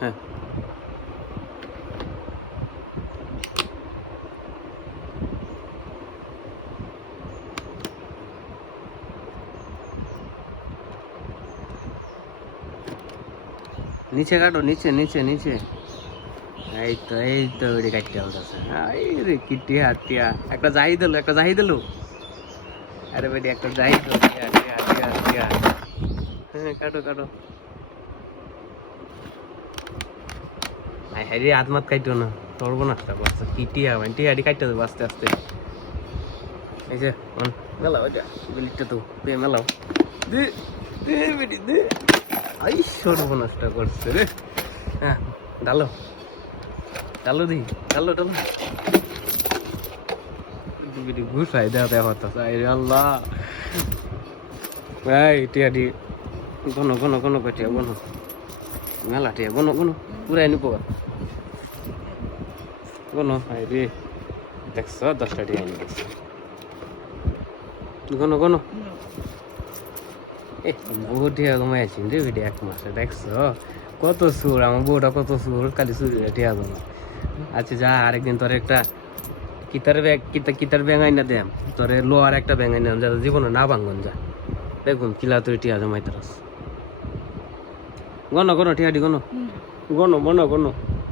হ্যাঁ নিচে কাটো, নিচে নিচে নিচে। এই তো ওইটা কাটতে হবে। এই রে কি টিয়া টিয়া, একটা যাই দিল, একটা যাই দিল। আরে বেটি একটা যাই দিল, টিয়া টিয়া টিয়া টিয়া। হ্যাঁ কাটো কাটো। হ্যাঁ রে আত্মাত কাটতো না, ধরবো না একটা বাচ্চা কি টিয়া মানে টিয়াটি কাটতে দেবো আস্তে আস্তে। এই যে মেলাও এটা বিলিটটা তো মেলাও দে দে বেটি দে। আই সর্বনাশটা করছে রে। হ্যাঁ ডালো ডালো দি, ডালো ডালো বেটি ঘুষাই দেওয়া দেওয়া হতো। আল্লাহ এই টিয়াটি গনো গনো গনো কটিয়া গনো, মেলা টিয়া গনো গনো পুরাই নিবো গনো। হাই রে দেখছ 10টা টিয়া নিয়ে গেছে। গনো গনো এ বহুত টিয়া কমাই আছি রে বেটি 1 মাসে। দেখছ কত সুর, আমার বউটা কত সুর, খালি সুর টিয়া জমা। আচ্ছা যা আরেকদিন তোর একটা কিতার ব্যাঙ আইনা দেম, তোর লোয়ার একটা ব্যাঙ আইনা যা জীবনে না ভাঙ্গন যা। দেখুন কিলা তুই টিয়া জমাইতে রাস। গনো গনো টিয়াডি গনো গনো গনো গনো।